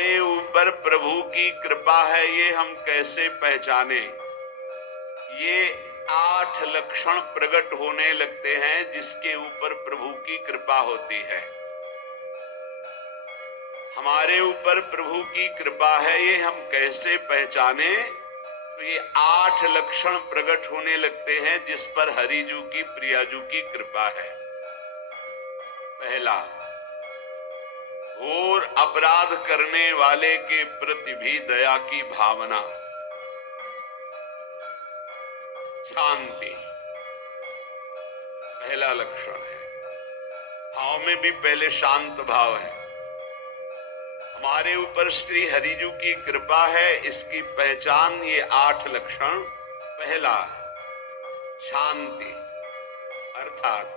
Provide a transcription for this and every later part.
हमारे ऊपर प्रभु की कृपा है ये हम कैसे पहचाने? ये 8 लक्षण प्रकट होने लगते हैं जिसके ऊपर प्रभु की कृपा होती है। हमारे ऊपर प्रभु की कृपा है ये हम कैसे पहचाने? तो ये 8 लक्षण प्रकट होने लगते हैं जिस पर हरिजू की प्रियाजू की कृपा है। पहला, घोर अपराध करने वाले के प्रति भी दया की भावना, शांति पहला लक्षण है। भाव में भी पहले शांत भाव है। हमारे ऊपर श्री हरिजू की कृपा है, इसकी पहचान ये 8 लक्षण। पहला, शांति, अर्थात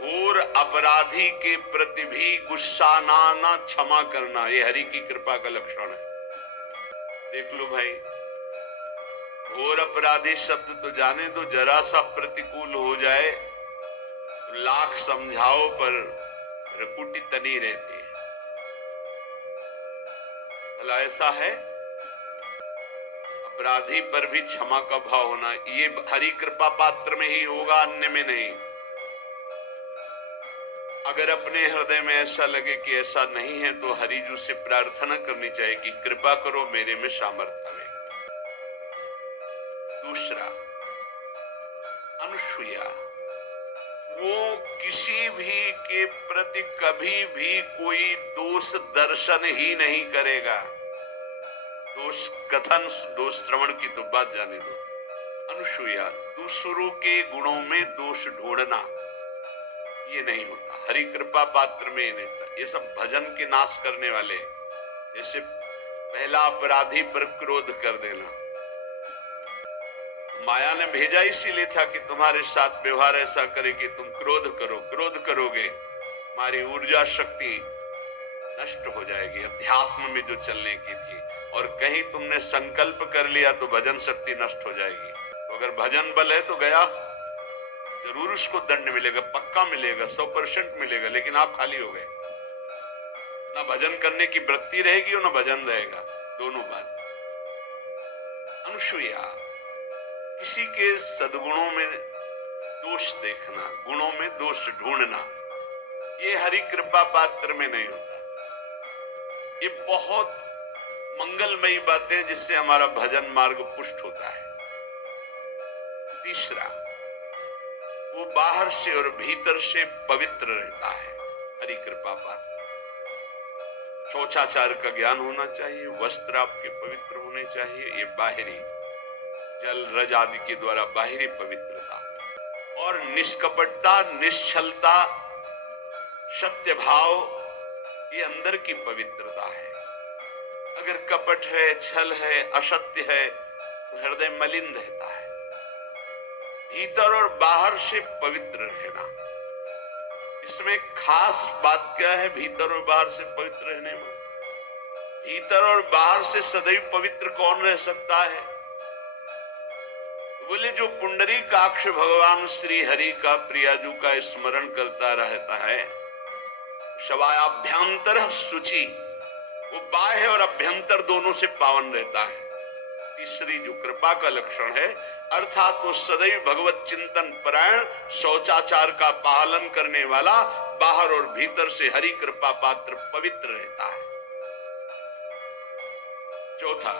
घोर अपराधी के प्रति भी गुस्सा ना क्षमा करना, ये हरि की कृपा का लक्षण है। देख लो भाई, घोर अपराधी शब्द तो जाने दो, जरा सा प्रतिकूल हो जाए तो लाख समझाओ पर रकुटी तनी रहती है। भला ऐसा है? अपराधी पर भी क्षमा का भाव होना, ये हरि कृपा पात्र में ही होगा, अन्य में नहीं। अगर अपने हृदय में ऐसा लगे कि ऐसा नहीं है तो हरिजू से प्रार्थना करनी चाहिए कि कृपा करो मेरे में सामर्थ्य आवे। दूसरा, अनुसूया, वो किसी भी के प्रति कभी भी कोई दोष दर्शन ही नहीं करेगा। दोष कथन, दोष श्रवण की तो बात जाने दो। अनुसूया, दूसरों के गुणों में दोष ढूंढना ये नहीं होता। हरि कृपा पात्र में नहीं था। ये सब भजन के नाश करने वाले, जैसे पहला अपराधी पर क्रोध कर देना। माया ने भेजा इसीलिए था कि तुम्हारे साथ व्यवहार ऐसा करे कि तुम क्रोध करो, क्रोध करोगे हमारी ऊर्जा शक्ति नष्ट हो जाएगी, अध्यात्म में जो चलने की थी। और कहीं तुमने संकल्प कर लिया तो भजन शक्ति नष्ट हो जाएगी। तो अगर भजन बल है तो गया, जरूर उसको दंड मिलेगा, पक्का मिलेगा, 100% मिलेगा, लेकिन आप खाली हो गए। ना भजन करने की वृत्ति रहेगी और ना भजन रहेगा, दोनों बात। अनुसूया, किसी के सद्गुणों में दोष देखना, गुणों में दोष ढूंढना, ये हरि कृपा पात्र में नहीं होता। ये बहुत मंगलमयी बातें जिससे हमारा भजन मार्ग पुष्ट होता है। तीसरा, वो बाहर से और भीतर से पवित्र रहता है, हरि कृपा पात्र। शौचाचार का ज्ञान होना चाहिए, वस्त्र आपके पवित्र होने चाहिए, ये बाहरी जल रज आदि के द्वारा बाहरी पवित्रता। और निष्कपटता, निश्चलता, सत्य भाव, ये अंदर की पवित्रता है। अगर कपट है, छल है, असत्य है तो हृदय मलिन रहता है। भीतर और बाहर से पवित्र रहना, इसमें खास बात क्या है? भीतर और बाहर से पवित्र रहने में, भीतर और बाहर से सदैव पवित्र कौन रह सकता है? बोले जो पुंडरीकाक्ष भगवान श्री हरि का प्रियाजू का स्मरण करता रहता है, शवायाभ्यंतर शुचि, वो बाह्य और अभ्यंतर दोनों से पावन रहता है। तीसरी जो कृपा का लक्षण है, अर्थात वो सदैव भगवत चिंतन परायण, शौचाचार का पालन करने वाला, बाहर और भीतर से हरि कृपा पात्र पवित्र रहता है। चौथा,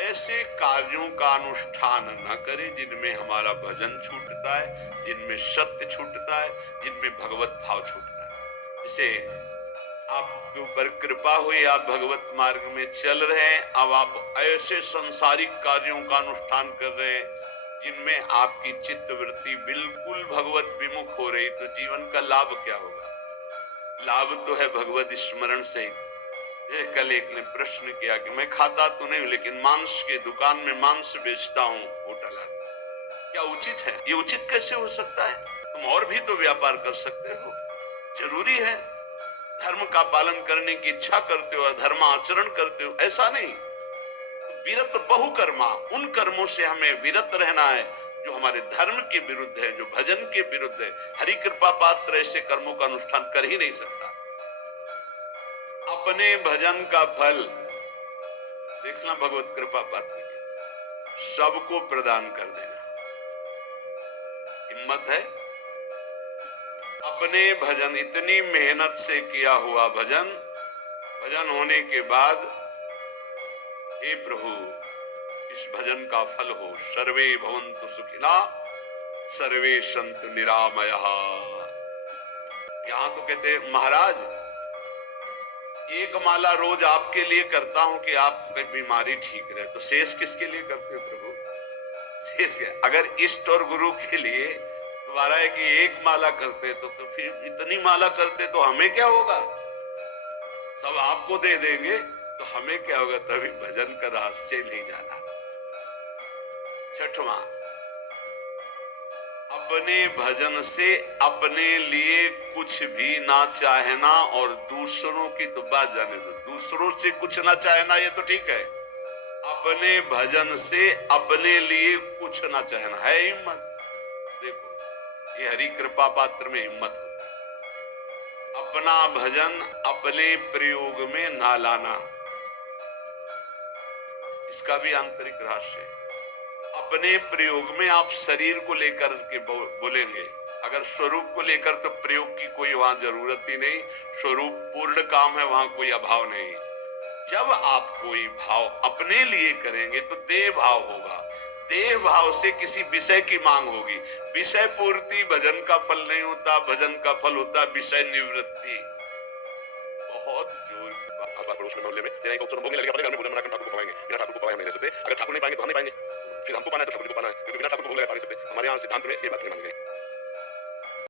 ऐसे कार्यों का अनुष्ठान न करे जिनमें हमारा भजन छूटता है, जिनमें सत्य छूटता है, जिनमें भगवत भाव छूटता है। जैसे आपके ऊपर कृपा हुई, आप भगवत मार्ग में चल रहे हैं, अब आप ऐसे संसारिक कार्यों का अनुष्ठान कर रहे हैं जिनमें आपकी चित्तवृत्ति बिल्कुल भगवत विमुख हो रही, तो जीवन का लाभ क्या होगा? लाभ तो है भगवत स्मरण से। कल एक ने प्रश्न किया कि मैं खाता तो नहीं हूं लेकिन मांस के दुकान में मांस बेचता हूं, होटल आदि, क्या उचित है? ये उचित कैसे हो सकता है? तुम और भी तो व्यापार कर सकते हो। जरूरी है धर्म का पालन करने की इच्छा करते हो, धर्माचरण करते हो, ऐसा नहीं। विरत बहुकर्मा, उन कर्मों से हमें विरत रहना है जो हमारे धर्म के विरुद्ध है, जो भजन के विरुद्ध है। हरि कृपा पात्र ऐसे कर्मों का अनुष्ठान कर ही नहीं सकता। अपने भजन का फल देखना भगवत कृपा पात्र की, सबको प्रदान कर देना। हिम्मत है? अपने भजन, इतनी मेहनत से किया हुआ भजन, भजन होने के बाद हे प्रभु इस भजन का फल हो, सर्वे भवन्तु सुखिना सर्वे सन्तु निरामयाः। यहां तो कहते हैं महाराज एक माला रोज आपके लिए करता हूं कि आपकी बीमारी ठीक रहे, तो शेष किसके लिए करते हो प्रभु? शेष है अगर इष्ट और गुरु के लिए तुम्हारा है कि एक माला करते तो फिर इतनी माला करते तो हमें क्या होगा? सब आपको दे देंगे तो हमें क्या होगा? तभी भजन का रहस्य नहीं जाना। छठवां, अपने भजन से अपने लिए कुछ भी ना चाहना और दूसरों की तो बात जाने दो, दूसरों से कुछ ना चाहना ये तो ठीक है, अपने भजन से अपने लिए कुछ ना चाहना है हिम्मत। देखो ये हरि कृपा पात्र में हिम्मत होती है। अपना भजन अपने प्रयोग में ना लाना, इसका भी आंतरिक रहस्य है। अपने प्रयोग में आप शरीर को लेकर के बोलेंगे, अगर स्वरूप को लेकर तो प्रयोग की कोई वहां जरूरत ही नहीं, स्वरूप पूर्ण काम है, वहां कोई अभाव नहीं। जब आप कोई भाव अपने लिए करेंगे तो देह भाव होगा, देह भाव से किसी विषय की मांग होगी। विषय पूर्ति भजन का फल नहीं होता, भजन का फल होता विषय निवृत्ति। बहुत जोर आसपास पड़ोस में मोहल्ले में को भोगने लगे, अपने घर में भोजन बनाकर ठाकुर को खवाएंगे, बिना ठाकुर को खवाए हम नहीं रह सकते। अगर ठाकुर नहीं पाएंगे तो हम नहीं पाएंगे, फिर हमको पाना है तो ठाकुर को पाना है, क्योंकि बिना ठाकुर को भोग लगा पा नहीं सकते। हमारे यहाँ सिद्धांत में ये बात नहीं मानी गई।